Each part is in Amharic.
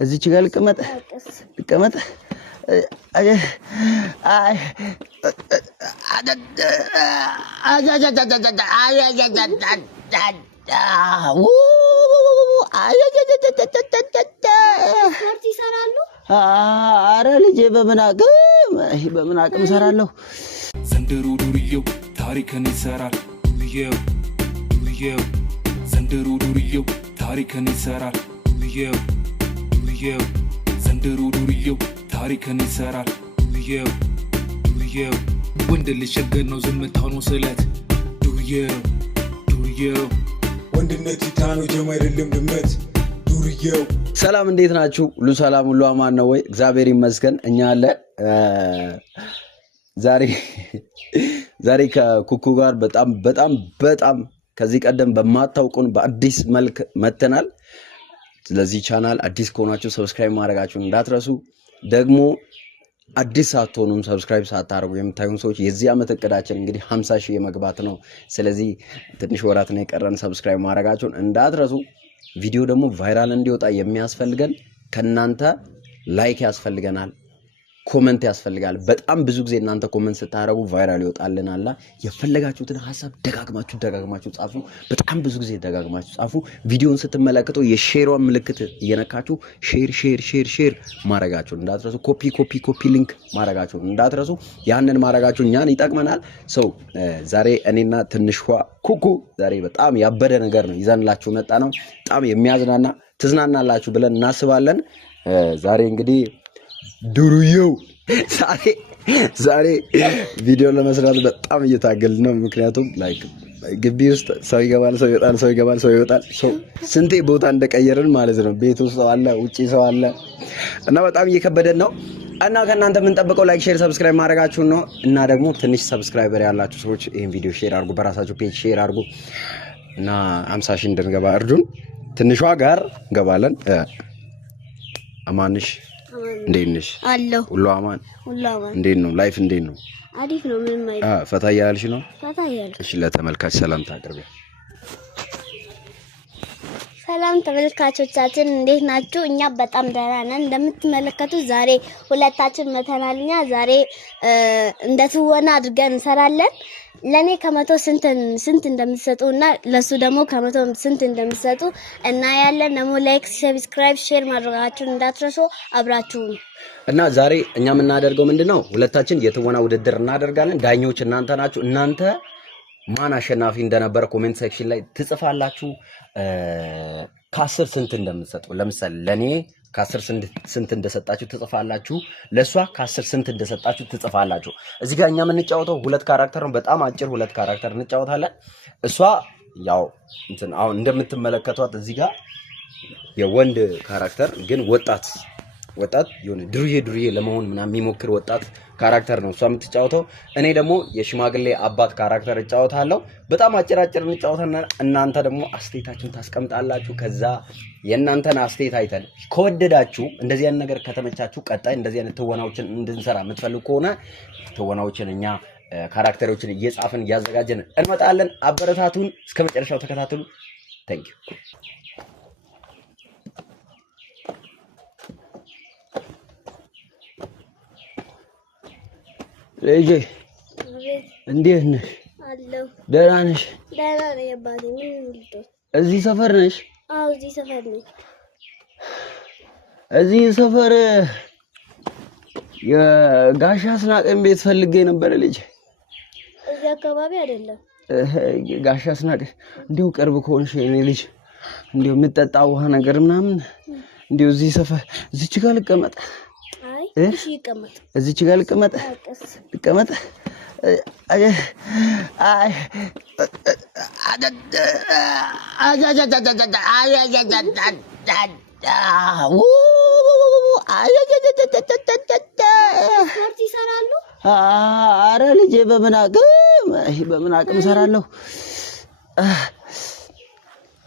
እዚች ጋር ልቀመጥ አይ አረ ልጄ በምን አቅም እሰራለሁ ዘንድሮ ዱርዬው ታሪክን ይሰራል ዱርዬው ዘንድሮ ዱርዬው ታሪክን ይሰራል ዱርዬው ዘንድሮ ዱርዬው ታሪክን ይሰራል ዱርዬው ወንድ ልጅ ሸገር ነው ዝምታው ነው ስለት ዱርዬው ወንድነት ይታኑ ጀማ አይደለም ድመት ዱርዬው ሰላም እንዴት ናችሁ ሁሉ ሰላም ሁሉ አማን ነው ወይ እግዚአብሔር ይመስገን እኛ አለ ዛሬ ከኩኩ ጋር በጣም ከዚህ ቀደም በማታውቁን በአዲስ መልክ መተናል ስለዚህ ቻናል አዲስ ከሆናችሁ ሰብስክራይብ ማድረጋችሁን እንዳትረሱ ደግሞ አዲስ ሳትሆኑም ሰብስክራይብ ሳታደርጉ የምታዩን ሰዎች የዚህ አመት እቅዳችን እንግዲህ 50,000 የመግባት ነው ስለዚህ ትንሽ ወራት ነው የቀረን ሰብስክራይብ ማድረጋችሁን እንዳትረሱ ቪዲዮ ደግሞ ቫይራል እንዲወጣ የሚያስፈልገን ከናንተ ላይክ ያስፈልገናል ኮሜንት ያስፈልጋል በጣም ብዙ ጊዜ እናንተ ኮሜንት ስታረጉ ቫይራል ይወጣልናልና የፈለጋችሁትን ሐሳብ ደጋግማችሁ ጻፉ በጣም ብዙ ጊዜ ደጋግማችሁ ጻፉ ቪዲዮን ስትመለከቱ የሼርዋን ምልክት እየነካችሁ ሼር ማረጋችሁን እንዳትረሱ ኮፒ ሊንክ ማረጋችሁን እንዳትረሱ ያንን ማረጋችሁ እኛን ይጠቅመናል ሰው ዛሬ እኔና ትንሿ ኩኩ ዛሬ በጣም ያበደ ነገር ነው ይዘንላችሁ መጣ ነው በጣም የሚያዝናና ትዝናናላችሁ ብለን እናስባለን ዛሬ እንግዲህ ዱርዬው ዛሬ ቪዲዮ ለመስራት በጣም እየታገልን ነው ምክንያቱም ላይክ ግቢ ውስጥ ሰው ይገባል ሰው ይወጣል ስንቴ ቦታ እንደቀየርን ማለት ነው ቤት ውስጥ ሰው አለ ውጪ ሰው አለ እና በጣም እየከበደን ነው እና ከናንተ ምን ጠብቀው ላይክ ሼር ሰብስክራይብ ማድረጋችሁ ነው እና ደግሞ ትንሽ ሰብስክራይበር ያላችሁ ሰዎች ይሄን ቪዲዮ ሼር አድርጉ በራሳችሁ ፔጅ ሼር አድርጉ እና 50,000 እንድንገባ እርዱን ትንሿ ጋር እንገባለን አማንሽ እንዴት ነሽ አለሁ ሁሉ አማን እንዴት ነው ላይፍ እንዴት ነው አሪፍ ነው ምንም አይደል ፈታ ያልሽ ነው ፈታ ያልሽ እሺ ለተመልካች ሰላም ታቀርቢ ሰላም ተመልካቾቻችን እንዴት ናችሁ እኛ በጣም ደህና ነን እንደምትመለከቱት ዛሬ ሁለታችን መተናልኛ ዛሬ እንደትወና አድርገን እንሰራለን ለኔ ከመቶ ስንት እንደምትሰጡና ለሱ ደግሞ ከመቶ ስንት እንደምትሰጡ እና ያለን ደግሞ ላይክ ሰብስክራይብ ሼር ማድረጋችሁን እንዳትረሱ አብራችሁ እና ዛሬ እኛ የምናደርገው ምንድነው ሁለታችን የትወና ውድድር እናደርጋለን ዳኞች እናንተ ናችሁ እናንተ ማን አሸናፊ እንደነበረ ኮሜንት ሴክሽን ላይ ትጽፋላችሁ ከ10 ስንት እንደምትሰጡ ለምሳሌ ለኔ ከ10 ስንት እንደሰጣችሁ ትጽፋላችሁ ለሷ ከ10 ስንት እንደሰጣችሁ ትጽፋላችሁ እዚህ ጋር እኛ የምንጫወተው ሁለት ካራክተር ነው በጣም አጭር ሁለት ካራክተር እንጫወታለን እሷ ያው እንትን አሁን እንደምትመለከቷት እዚህ ጋር የወንድ ካራክተር ግን ወጣት የሆነ ድሩዬ ለመሆን ምናምን የሚሞክር ወጣት ካራክተር ነው እሷ የምትጫወተው እኔ ደግሞ የሽማግሌ አባት ካራክተር እጫወታለሁ በጣም አጭር እንጫወታና እናንተ ደግሞ አስተያየታችሁን ታስቀምጣላችሁ ከዛ የእናንተን አስተያየት አይተን ከወደዳችሁ እንደዚህ አይነት ነገር ከተመቻችሁ ቀጣይ እንደዚህ አይነት ትወናዎችን እንድንሰራ የምትፈልጉ ከሆነ ትወናዎችን እኛ ካራክተሮችን እየጻፍን እያዘጋጀን እንመጣለን አበረታቱን እስከመጨረሻው ተከታተሉ ታንክ ዩ ልጄ እንዴት ነሽ አለሁ ደህና ነሽ ደህና ነኝ አባቴ ምን ልትሆን እዚህ ሰፈር ነሽ አዎ እዚህ ሰፈር ነኝ እዚህ ሰፈር የጋሻ አስናቀን ቤት ፈልጌ ነበር ልጄ እዚህ አካባቢ አይደለም ጋሻ አስናቀ እንዴው ቅርብ ከሆንሽ እኔ ልጅ እንዴው የምጠጣ ውሃ ነገር ምናምን እንዴው እዚህ ሰፈር እዚች ጋር ልቀመጥ እሺ ይቀመጥ እዚች ጋር ልቀመጥ አይ አረ ልጄ በምን አቅም እሰራለሁ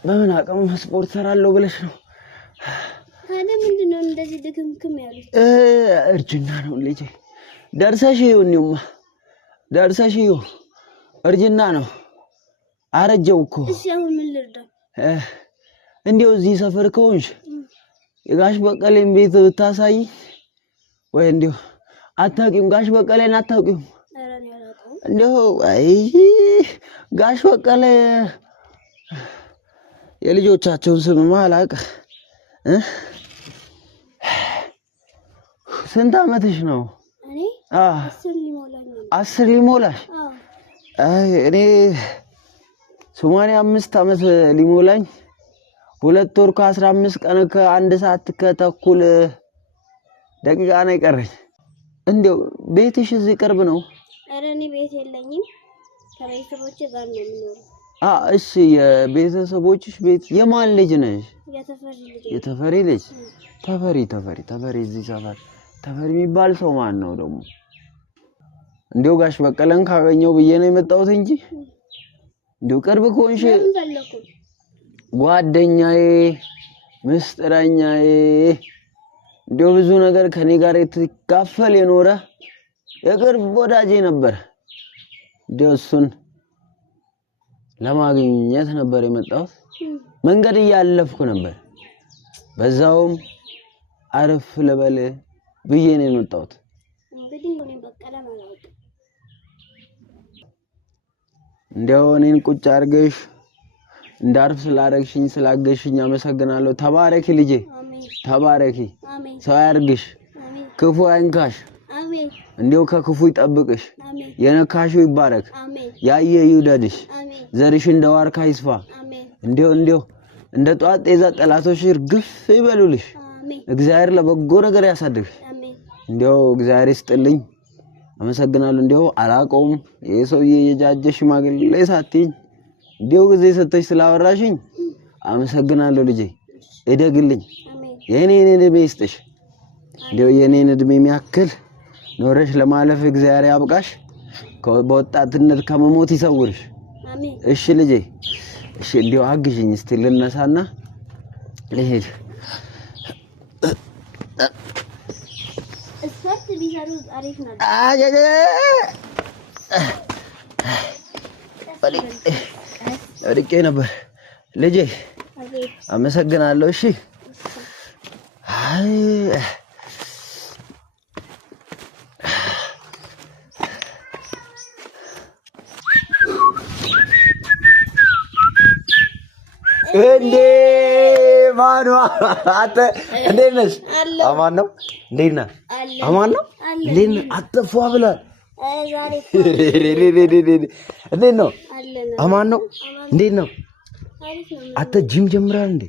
በምን አቅም ስፖርት እሰራለሁ ብለሽ ነው ታዲያ ምንድነው እንደዚህ ድክምክም ያሉት እርጅና ነው ልጄ ደርሰሽ እርጅና ነው አረጀው እኮ እሺ አሁን ምን ልርዳ እንዴው እዚህ ሰፈር ከሆንሽ የጋሽ በቀለን ቤት ብታሳይ ወይ እንዲሁ አታውቂም? ጋሽ በቀለን አታውቂም? እንዲሁ አይ ጋሽ በቀለ የልጆቻቸውን ስም አላውቅ። ስንት ዓመትሽ ነው? እኔ 10 ሊሞላሽ? አይ እኔ 85 ዓመት ሊሞላኝ 2 ወር ከ15 ቀን ከ1 ሰዓት ከተኩል ደቂቃ ነው የቀረኝ። እንደው ቤትሽ እዚህ ቅርብ ነው? ኧረ እኔ ቤት የለኝም ከቤተሰቦቼ ጋር ነው የምኖረው። እሺ የቤተሰቦችሽ ቤት የማን ልጅ ነሽ? የተፈሪ ልጅ። ተፈሪ እዚህ ሰፈር ተፈሪ የሚባል ሰው ማን ነው ደግሞ? እንደው ጋሽ በቀለን ካገኘው ብዬ ነው የመጣሁት እንጂ እንደው ቅርብ ከሆንሽ ጓደኛዬ ምስጥረኛዬ እንደው ብዙ ነገር ከኔ ጋር የተካፈለ የኖረ የቅርብ ወዳጄ ነበር። እንደው እሱን ለማግኘት ነበር የመጣሁት። መንገድ እያለፍኩ ነበር። በዛውም አረፍ ልበል ብዬ ነው የመጣሁት። እንደው እኔን ቁጭ አድርገሽ እንዳርፍ ስላደረግሽኝ ስላገሽኝ አመሰግናለሁ። ተባረኪ ልጄ ተባረኪ። ሰው ያርግሽ፣ ክፉ አይንካሽ፣ እንደው ከክፉ ይጠብቅሽ፣ የነካሽው ይባረክ፣ ያየ ይውደድሽ፣ ዘርሽ እንደ ዋርካ ይስፋ። እንደው እንደ ጧት ጤዛ ጠላቶሽ እርግፍ ይበሉልሽ። እግዚአብሔር ለበጎ ነገር ያሳድግሽ። እንደው እግዚአብሔር ይስጥልኝ፣ አመሰግናለሁ። እንደው አላቀውም ይሄ ሰውዬ የጃጀ ሽማግሌ ሳትኝ እንደው ጊዜ ሰጥተሽ ስላወራሽኝ አመሰግናለሁ ልጄ። እደግልኝ፣ የኔን እድሜ ይስጥሽ። እንደው የኔን እድሜ የሚያክል ኖረሽ ለማለፍ እግዚአብሔር ያብቃሽ፣ በወጣትነት ከመሞት ይሰውርሽ። እሺ ልጄ እሺ። እንደው አግዥኝ እስቲ ልነሳና ልሄድ። ስፖርት ቢሰሩ አሪፍ ነው። ወድቄ ነበር ልጄ። አመሰግናለሁ። እሺ አይ እንዴ ማኑ አተ እንዴት ነሽ? አማን ነው? እንዴት ነህ? አማን ነው? እንዴት ነህ? አጥፏ ብሏል። እንዴት ነው? አማን ነው? እንዴት ነው? አተ ጂም ጀምራል እንዴ?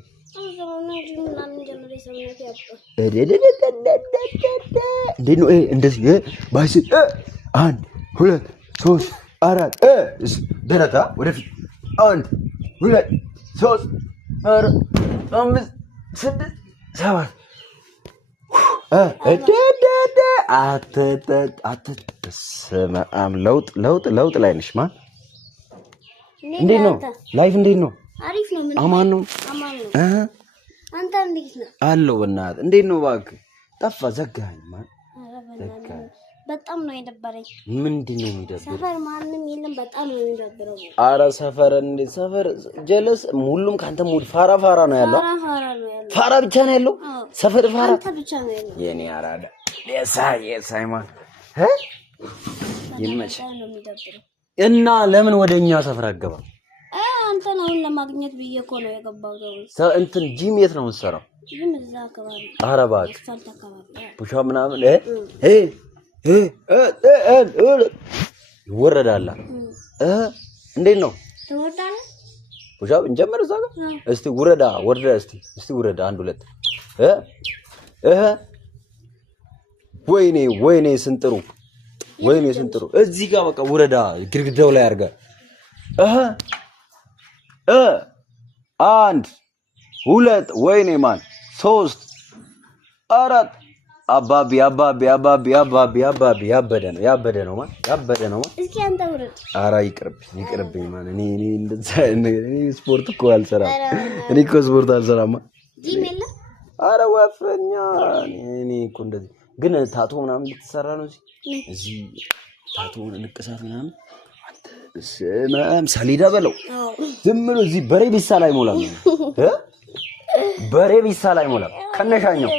እንዴት ነው? እንደዚህ ባይስ 1 2 3 4 ደረታ ወደፊት 1 2 3 4 5 6 7 አትስማም። ለውጥ ላይ ነሽ። ማን እንዴት ነው? ላይፍ እንዴት ነው? አሪፍ ነው። አማን ነው? አንተ እንዴት ነው? አለው በእናትህ እንዴት ነው? እባክህ ጠፋ፣ ዘጋኸኝ። ማን ዘጋኸኝ? በጣም ነው የደበረኝ። ምንድን ነው የሚደብረው? ሰፈር ማንም የለም። በጣም ነው የሚደብረው። ኧረ ሰፈር እንዴት ሰፈር ጀለስ ሁሉም ካንተ ሙድ ፋራ ነው ያለው። ፋራ ብቻ ነው ያለው። ሰፈር ፋራ አንተ ብቻ ነው ያለው። የኔ አራዳ የሳይማን ይመች እና ለምን ወደኛ ሰፈር አገባ? አንተን አሁን ለማግኘት ብዬ እኮ ነው የገባው። እንትን ጂም የት ነው የምትሰራው? ጂም እዛ አካባቢ። ኧረ እባክህ ፑሻ ምናምን ይወረዳል። እንዴት ነው ትወርዳለህ? ፑሻ እንጀምር እዛ ጋር እስቲ ወረዳ እስቲ ውረዳ 1 2 ወይኔ ስንጥሩ እዚህ ጋር በቃ ውረዳ ግድግዳው ላይ አድርገህ 1 2 ወይኔ ማን 3 4 አባቢ ያበደ ነው ማን እስኪ አንተ ውረድ። ኧረ ይቅርብኝ ማን እኔ እንደዛ ስፖርት እኮ አልሰራም። እኔ እኮ ስፖርት አልሰራም። ጂም የለም። ኧረ ወፈኛ እኔ እኮ እንደዚህ ግን ታቶ ምናምን ልትሰራ ነው እዚህ ታቶ ንቅሳት ምናምን ሰሊዳ በለው ዝም ብሎ እዚህ በሬ ቢሳል አይሞላም። በሬ ቢሳል አይሞላም ከነሻኛው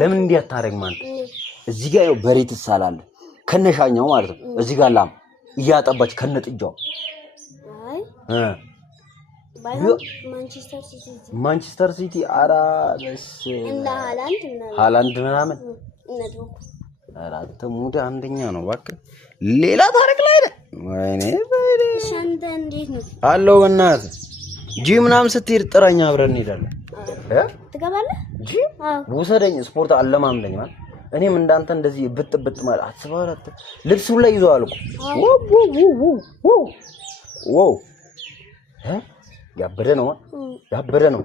ለምን እንዲህ አታረግም አንተ እዚህ ጋር ያው በሬ ትሳላለህ ከነሻኛው ማለት ነው እዚህ ጋር ላም እያጠባች ከነጥጃው ማንቸስተር ሲቲ አራስ እና ሃላንድ ምናምን አራት ሙድ አንደኛ ነው እባክህ ሌላ ታሪክ ላይ ነው ወይኔ ሻንተ እንዴት ነው አለው በእናትህ ጂም ምናምን ስትሄድ ጥራኛ አብረን እንሄዳለን ትገባለህ ጂም ውሰደኝ ስፖርት አለማምደኝ ማለት እኔም እንዳንተ እንደዚህ ብጥብጥ ማለት አትባላት ልብሱ ላይ ይዟል እኮ ዋው ያበደ ነው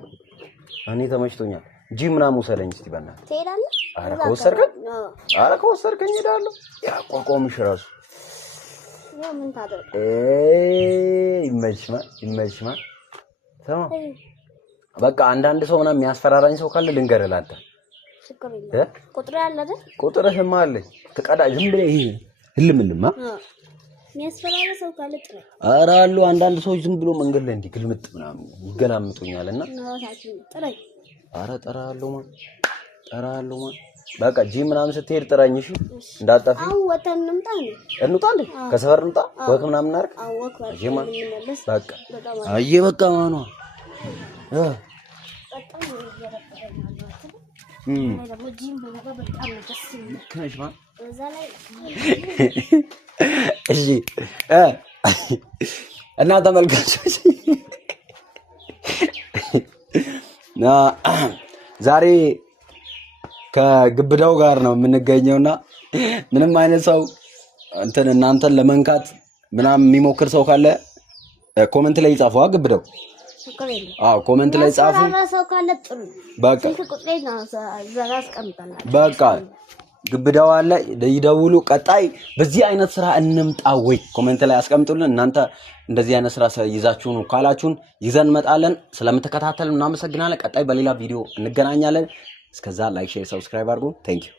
እኔ ተመችቶኛል ጂም ምናምን ውሰደኝ እስቲ በእናትህ ትሄዳለህ ኧረ ከወሰድከኝ እሄዳለሁ ያቋቋምሽ እራሱ ምን ታደርግ ይመችማ ተማ በቃ አንዳንድ ሰው ምናምን የሚያስፈራራኝ ሰው ካለ ልንገርህ ላንተ ቁጥር ያለ አይደል ቁጥርህማ አለኝ ተቀዳ ዝም ብለህ ህልምልማ የሚያስፈራራ ሰው ካለ ጥራ ኧረ አሉ አንዳንድ ሰዎች ዝም ብሎ መንገድ ላይ እንዲህ ግልምጥ ምናምን ይገላምጡኛልና ጥራኝ ኧረ ጠራለሁ ማን በቃ ጂም ምናምን ስትሄድ ጥራኝ እሺ እንዳጠፋ አው ወተን እንምጣ እንዴ ከሰፈር እንምጣ ወክ ምናምን እናድርግ ወክ ጂም በቃ አየ በቃ ማኗ ደግሞ ጂም በጣም ደስ ይላል ከሽማ እዛ ላይ እሺ እና ተመልካቾች ዛሬ ከግብዳው ጋር ነው የምንገኘውና ምንም አይነት ሰው እንትን እናንተን ለመንካት ምናምን የሚሞክር ሰው ካለ ኮሜንት ላይ ጻፉ ግብዳው ኮሜንት ላይ ጻፉ በቃ ግብዳው አለ ይደውሉ ቀጣይ በዚህ አይነት ስራ እንምጣ ወይ ኮሜንት ላይ አስቀምጡልን እናንተ እንደዚህ አይነት ስራ ይዛችሁ ነው ካላችሁን ይዘን መጣለን ስለምትከታተሉን እናመሰግናለን ቀጣይ በሌላ ቪዲዮ እንገናኛለን እስከዛ ላይክ ሼር ሰብስክራይብ አድርጉ ቴንክ ዩ